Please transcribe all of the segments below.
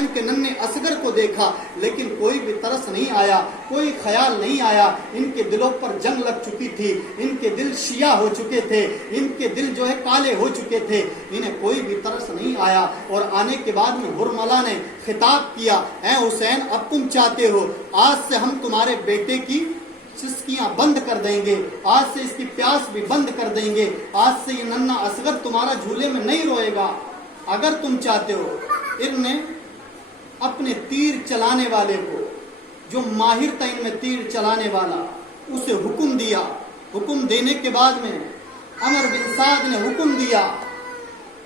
حسین کے ننھے اصغر کو دیکھا لیکن کوئی بھی ترس نہیں آیا, کوئی خیال نہیں آیا. ان کے دلوں پر جنگ لگ چکی تھی, ان کے دل شیعہ ہو چکے تھے, ان کے دل جو ہے کالے ہو چکے تھے, انہیں کوئی بھی ترس نہیں آیا. اور آنے کے بعد میں ہرملا نے خطاب کیا, اے حسین اب تم چاہتے ہو آج سے ہم تمہارے بیٹے کی سسکیاں بند کر دیں گے, آج سے اس کی پیاس بھی بند کر دیں گے, آج سے یہ ننھا اصغر تمہارا جھولے میں نہیں روئے گا اگر تم چاہتے ہو. ان نے اپنے تیر چلانے والے کو, جو ماہر تھا ان میں تیر چلانے والا, اسے حکم دیا. حکم دینے کے بعد میں عمر بن سعد نے حکم دیا.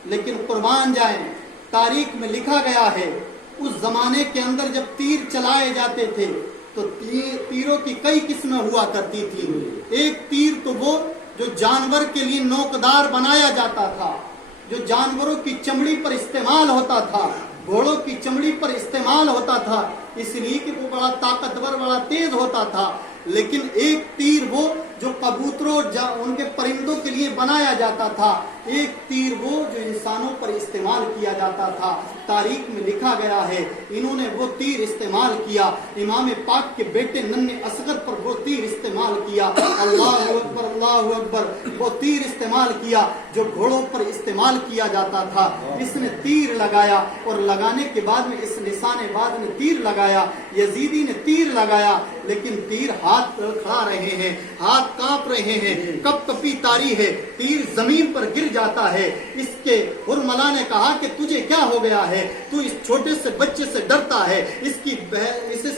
لیکن قربان جائیں, تاریخ میں لکھا گیا ہے اس زمانے کے اندر جب تیر چلائے جاتے تھے تو تیروں کی کئی قسمیں ہوا کرتی تھی. ایک تیر تو وہ جو جانور کے لیے نوکدار بنایا جاتا تھا, جو جانوروں کی چمڑی پر استعمال ہوتا تھا, گھوڑوں کی چمڑی پر استعمال ہوتا تھا, اس لیے کہ وہ بڑا طاقتور, بڑا تیز ہوتا تھا. لیکن ایک تیر وہ جو کبوتروں ان کے پرندوں کے لیے بنایا جاتا تھا, ایک تیر وہ جو انسانوں پر استعمال کیا جاتا تھا. تاریخ میں لکھا گیا ہے انہوں نے وہ تیر استعمال کیا, امام پاک کے بیٹے ننھے اصغر پر وہ تیر استعمال کیا. اللہ اکبر اللہ اکبر, وہ تیر استعمال کیا جو گھوڑوں پر استعمال کیا جاتا تھا. اس نے تیر لگایا اور لگانے کے بعد میں اس نشان باز نے تیر لگایا, یزیدی نے تیر لگایا, لیکن تیر ہاتھ کھڑا رہے ہیں, ہاتھ کانپ رہے ہیں, کپ کپی تاری ہے, تیر زمین پر گر جاتا ہے. اس کے ہرملا نے کہا کہ تجھے کیا ہو گیا ہے, تو اس چھوٹے سے بچے سے ڈرتا ہے, اس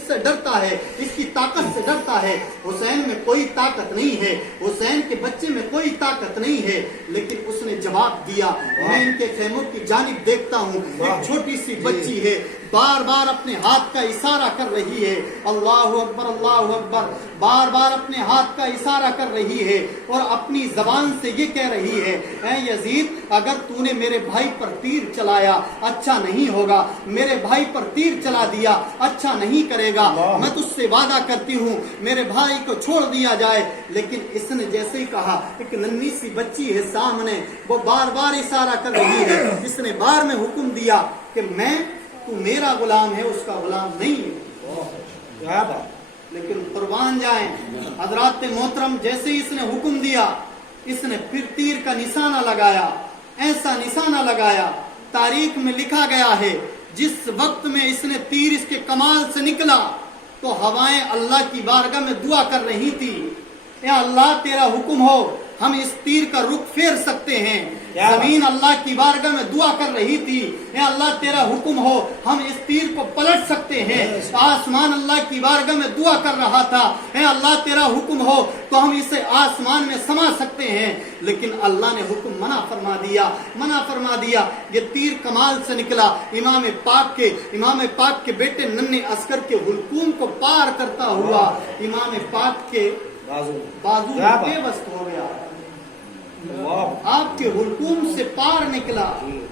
سے ڈرتا ہے, اس کی طاقت سے ڈرتا ہے. حسین میں کوئی طاقت نہیں ہے, حسین کے بچے میں کوئی طاقت نہیں ہے. لیکن اس نے جواب دیا, میں ان کے خیموں کی جانب دیکھتا ہوں, ایک چھوٹی سی بچی ہے, بار بار اپنے ہاتھ کا اشارہ کر رہی ہے, اللہ اکبر اللہ اکبر, بار بار اپنے ہاتھ کا اشارہ کر رہی ہے اور اپنی زبان سے یہ کہہ رہی ہے, اے یزید اگر تو نے میرے بھائی پر تیر چلایا اچھا نہیں ہوگا, میرے بھائی پر تیر چلا دیا اچھا نہیں کرے گا, میں تجھ سے وعدہ کرتی ہوں میرے بھائی کو چھوڑ دیا جائے. لیکن اس نے جیسے ہی کہا, ایک ننھی سی بچی ہے سامنے, وہ بار بار اشارہ کر رہی ہے, اس نے بار میں حکم دیا کہ تو میرا غلام ہے, اس کا غلام نہیں ہے. لیکن قربان جائیں حضرات محترم, جیسے ہی اس نے حکم دیا اس نے پھر تیر کا نشانہ لگایا, ایسا نشانہ لگایا. تاریخ میں لکھا گیا ہے جس وقت میں اس نے تیر اس کے کمال سے نکلا تو ہوائیں اللہ کی بارگاہ میں دعا کر رہی تھی, اے اللہ تیرا حکم ہو ہم اس تیر کا رخ پھیر سکتے ہیں. زمین اللہ کی بارگاہ میں دعا کر رہی تھی, اے اللہ تیرا حکم ہو ہم اس تیر کو پلٹ سکتے ہیں. آسمان اللہ کی بارگاہ میں دعا کر رہا تھا, اے اللہ تیرا حکم ہو تو ہم اسے آسمان میں سما سکتے ہیں. لیکن اللہ نے حکم منع فرما دیا. یہ تیر کمال سے نکلا, امام پاک کے بیٹے ننھے اصغر کے حلقوم کو پار کرتا ہوا امام پاک کے بازو بے بست ہو گیا. آپ کے حلقوم سے پار نکلا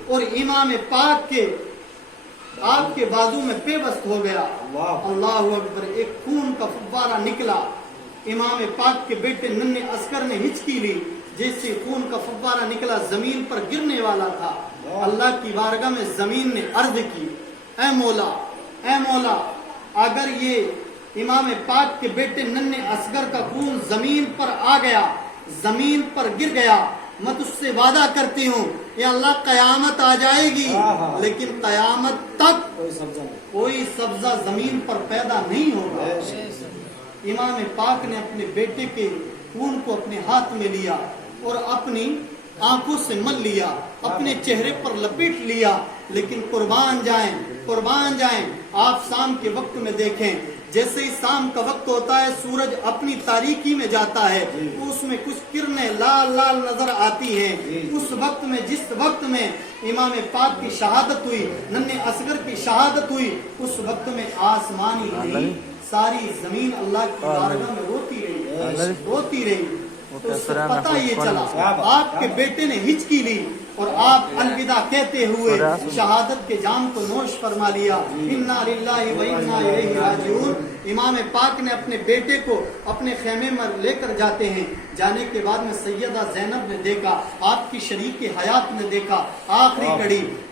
اور امام پاک کے آپ کے بازو میں بے بست ہو گیا. اللہ اکبر, ایک خون کا فوارہ نکلا. امام پاک کے بیٹے ننھے اصغر نے ہچکی لی, جیسے خون کا فوارہ نکلا زمین پر گرنے والا تھا. اللہ کی بارگاہ میں زمین نے عرض کی, اے مولا اگر یہ امام پاک کے بیٹے ننھے اصغر کا خون زمین پر آ گیا, زمین پر گر گیا, میں تجھ سے وعدہ کرتی ہوں یا اللہ قیامت آ جائے گی لیکن قیامت تک کوئی سبزہ زمین پر پیدا نہیں ہوگا. امام پاک نے اپنے بیٹے کے خون کو اپنے ہاتھ میں لیا اور اپنی آنکھوں سے مل لیا, اپنے چہرے پر لپیٹ لیا. لیکن قربان جائیں آپ شام کے وقت میں دیکھیں, جیسے ہی شام کا وقت ہوتا ہے سورج اپنی تاریکی میں جاتا ہے تو اس میں کچھ کرنیں لال لال نظر آتی ہیں. اس وقت میں جس وقت میں امام پاک کی شہادت ہوئی, ننھے اصغر کی شہادت ہوئی, اس وقت میں آسمانی نہیں ساری زمین اللہ کی بارگاہ میں روتی رہی. تو اس سے پتہ یہ چلا آپ کے بیٹے نے ہچکی لی اور آپ الوداع کہتے ہوئے شہادت کے جام کو نوش فرما لیا. انا للہ و انا الیہ راجعون. امام پاک نے اپنے بیٹے کو اپنے خیمے میں لے کر جاتے ہیں. جانے کے بعد میں سیدہ زینب نے دیکھا, آپ کی شریک حیات نے دیکھا, آخری گھڑی